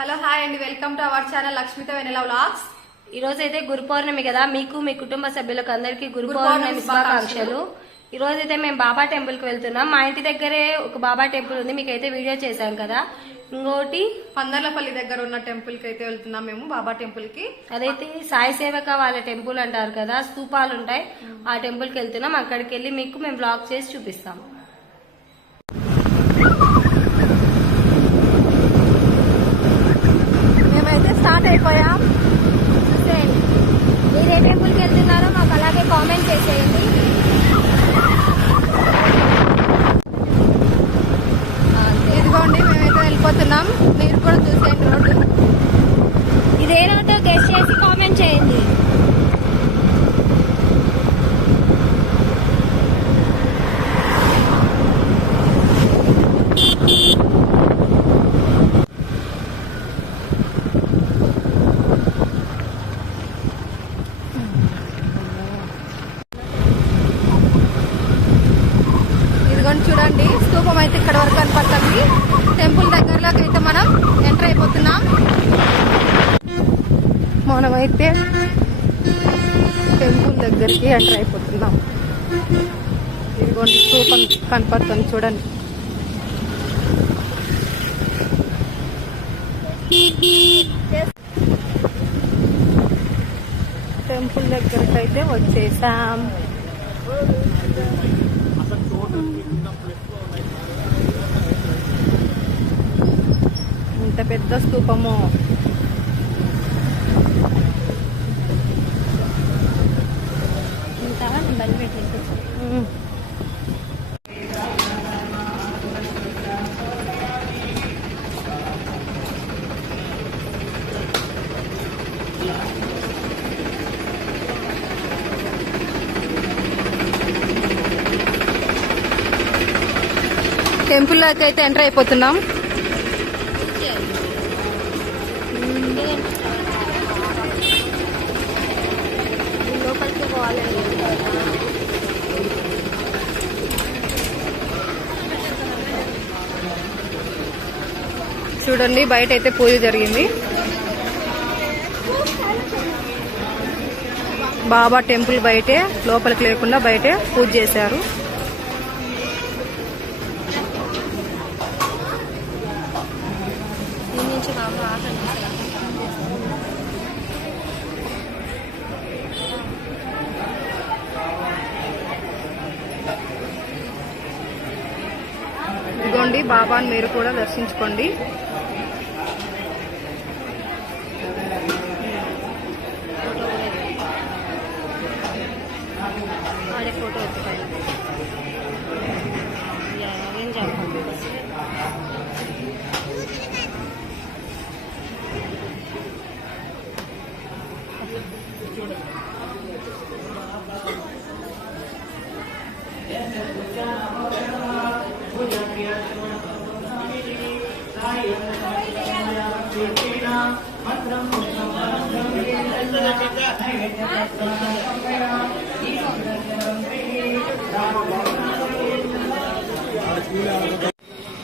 Hello hi అండి, welcome to our channel లక్ష్మితో Vennela vlogs. ఈ రోజు అయితే గురు పౌర్ణమి కదా, మీకు మీ కుటుంబ సభ్యులకు అందరికి గురు పౌర్ణమి శుభాకాంక్షలు. ఈ రోజు అయితే మేము బాబా టెంపుల్ కి వెళ్తున్నాం. మా ఇంటి దగ్గరే ఒక బాబా టెంపుల్ ఉంది, మీకైతే వీడియో చేశాం కదా. ఇంకోటి పందర్లపల్లి దగ్గర ఉన్న టెంపుల్ కి అయితే వెళ్తున్నాం మేము, బాబా టెంపుల్ కి. అదైతే సాయి సేవక వాళ్ళ టెంపుల్ అంటారు కదా, స్తూపాలు ఉంటాయి. ఆ టెంపుల్ కి వెళ్తున్నాం. అక్కడికి వెళ్ళి మీకు మేము బ్లాగ్ చేసి చూపిస్తాం. మేమైతే స్టార్ట్ అయిపోయాం. మీరు ఏ టెంపుల్ కి వెళ్తున్నారో మాకు అలాగే కామెంట్ చేసేయండి. ఇదిగోండి మేమైతే వెళ్ళిపోతున్నాం, మీరు కూడా చూసేయండి రోడ్డు. ఇదే రోడ్డు గెస్ట్ చేసి కామెంట్ చేయండి. చూడండి, స్తూపం అయితే ఇక్కడ వరకు కనపడుతుంది. టెంపుల్ దగ్గరలోకి అయితే మనం ఎంటర్ అయిపోతున్నాం. మనమైతే టెంపుల్ దగ్గరికి ఎంటర్ అయిపోతున్నాం. ఇదిగోండి స్తూపం కనపడుతుంది చూడండి. టెంపుల్ దగ్గరికి అయితే వచ్చేసాం. ఇంత పెద్ద స్తూపము. టెంపుల్ లోకి అయితే ఎంటర్ అయిపోతున్నాం. లోపలికి పోవాలండి. చూడండి, బయట అయితే పూజ జరిగింది. బాబా టెంపుల్ బయటే, లోపలికి లేకుండా బయటే పూజ చేశారు. ఇదిగోండి బాబాని మీరు కూడా దర్శించుకోండి. ఫోటో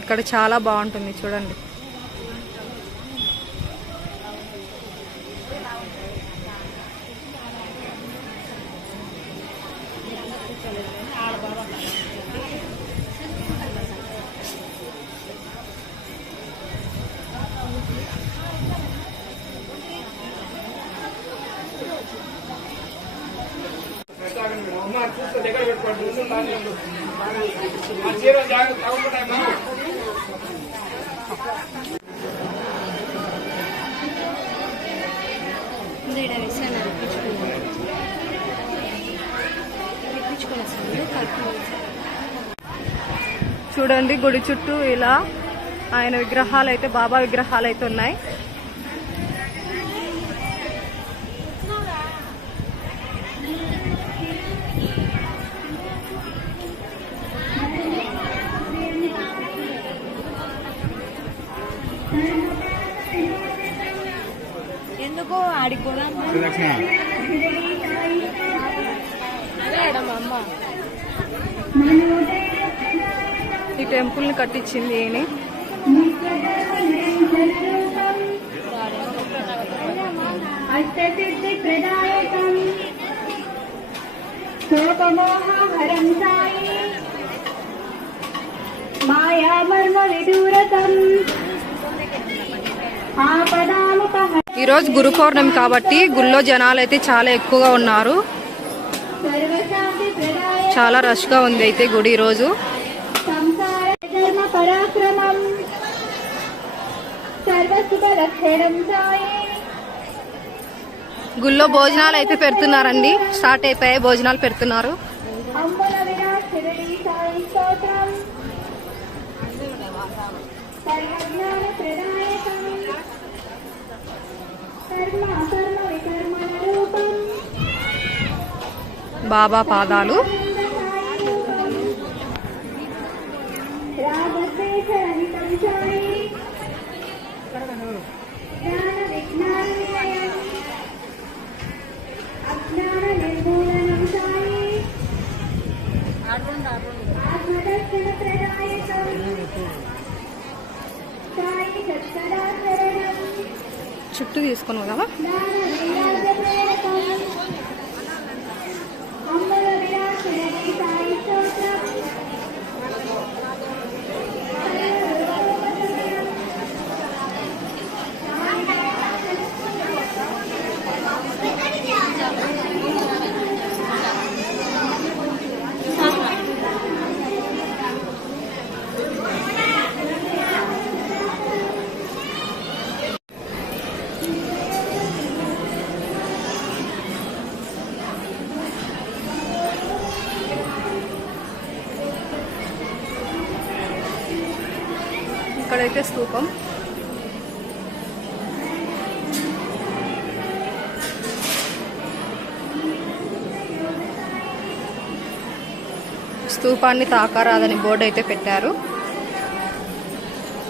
ఇక్కడ చాలా బాగుంటుంది చూడండి. చూడండి, గుడి చుట్టూ ఇలా ఆయన విగ్రహాలు అయితే, బాబా విగ్రహాలు అయితే ఉన్నాయి. ఎందుకో ఆడిపోదాం. ఈ టెంపుల్ ని కట్టించింది ఈయన. अष्टसिद्धिप्रदायकम् शोकमोहहरं साई मायामर्मविदूरकम् आपदामुपहर। ఈ రోజు గురు పౌర్ణమి కాబట్టి గుళ్ళో జనాలు అయితే చాలా ఎక్కువగా ఉన్నారు. చాలా రష్ గా ఉంది అయితే గుడి ఈ రోజు. సంసార ధర్మ పరాక్రమం సర్వసుఖ లక్షణం సాయి. గుళ్ళో భోజనాలు అయితే పెడుతున్నారండి. స్టార్ట్ అయిపోయాయి, భోజనాలు పెడుతున్నారు. అంబుల విరాట్ శిరడి సాయి స్తోత్రం సర్వజ్ఞాన ప్రదాయకం కర్మ అకర్మ వికర్మణ రూపం బాబా పాదాలు. రాగద్వేషరహితం సాయి జ్ఞాన విజ్ఞాన నిలయం అజ్ఞాన నిర్మూలనం సాయి ఆత్మదర్శన ప్రదాయకం సాయి సత్సదాచరణం చుట్టూ తీసుకుని కదా. జ్ఞాన వైరాగ్య ప్రేరకం అంబల విరాట్ శిరడి సాయి స్తోత్రం ఇక్కడైతే స్తూపం. స్తూపాన్ని తాకారాదని బోర్డు అయితే పెట్టారు.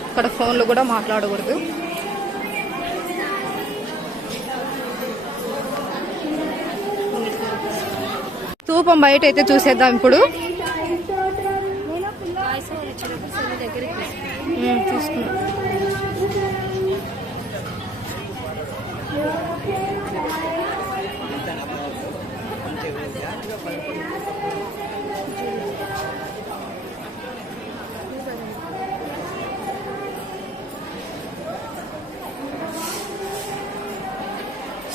ఇక్కడ ఫోన్లు కూడా మాట్లాడకూడదు. స్తూపం బయట అయితే చూసేద్దాం ఇప్పుడు. చూసుకున్నాం.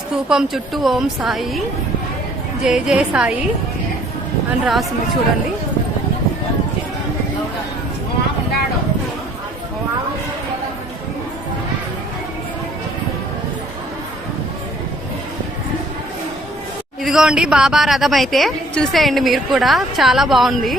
స్తూపం చుట్టూ ఓం సాయి జై జై సాయి అని రాసింది చూడండి. ఇదిగోండి బాబా రథం అయితే చూసేయండి మీరు కూడా, చాలా బాగుంది.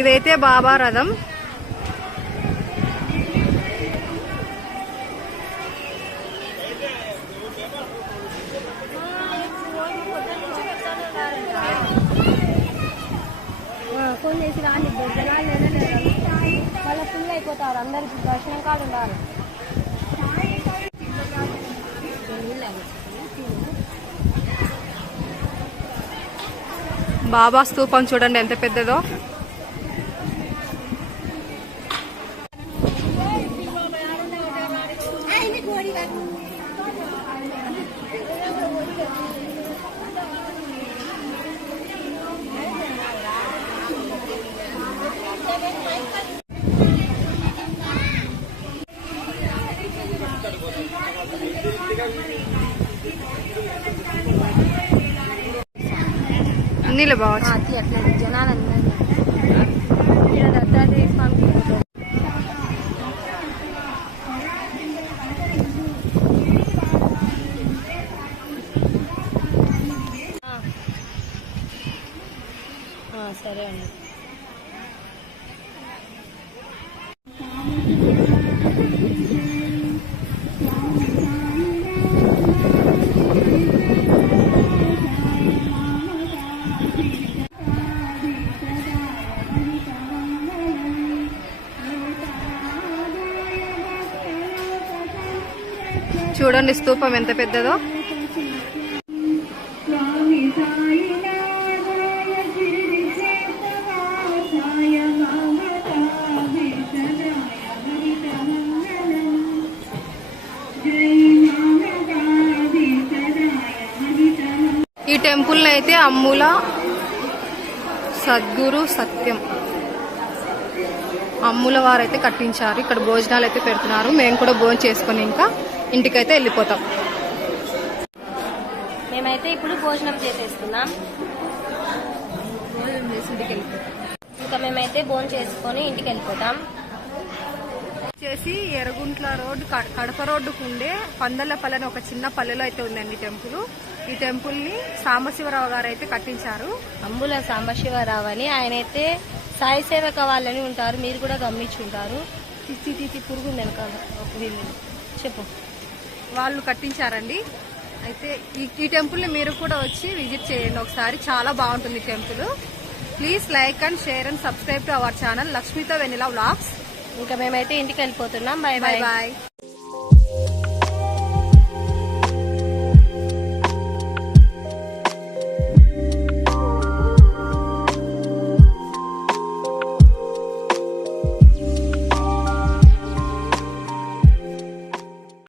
ఇదైతే బాబా రథం. ఫోన్ చేసి రాని జనాలు వాళ్ళ ఫుల్ అయిపోతారు. అందరికి దర్శనం కాదు ఉండాలి. బాబా స్తూపం చూడండి ఎంత పెద్దదో. నీళ్ళు బాగా అట్లా జనాలు దత్తాత్రేయ స్వామికి సరే అండి. చూడండి స్తూపం ఎంత పెద్దదో. టెంపుల్ అయితే అమ్ముల సద్గురు సత్యం అమ్ముల వారైతే కట్టించారు. ఇక్కడ భోజనాలు అయితే పెడుతున్నారు. మేము కూడా భోజనం చేసుకుని ఇంకా ఇంటికైతే వెళ్ళిపోతాం. మేమైతే ఇప్పుడు భోజనం చేసేస్తున్నాం. భోజనం చేసి ఇంటికి వెళ్ళిపోతాం. ఇంకా మేమైతే భోజనం చేసుకొని ఇంటికి వెళ్ళిపోతాం. వచ్చేసి ఎర్రగుంట్ల రోడ్ కడప రోడ్డుకు ఉండే పందల్లపల్లి అని ఒక చిన్న పల్లెలో అయితే ఉందండి టెంపుల్. ఈ టెంపుల్ ని సాంబశివరావు గారు అయితే కట్టించారు. అంబుల సాంబశివరావు అని ఆయన అయితే సాయి సేవక వాళ్ళని ఉంటారు. మీరు కూడా గమనించుంటారు. తిత్తి పురుగు వెనకాల వీళ్ళు చెప్పు. వాళ్ళు కట్టించారండి. అయితే ఈ టెంపుల్ ని మీరు కూడా వచ్చి విజిట్ చేయండి ఒకసారి. చాలా బాగుంటుంది temple. Please like and share and subscribe to our channel లక్ష్మీతో వెన్నెల వ్లాగ్స్. ఇంకా మేమైతే ఇంటికి వెళ్ళిపోతున్నాం. Bye bye bye. బాయ్.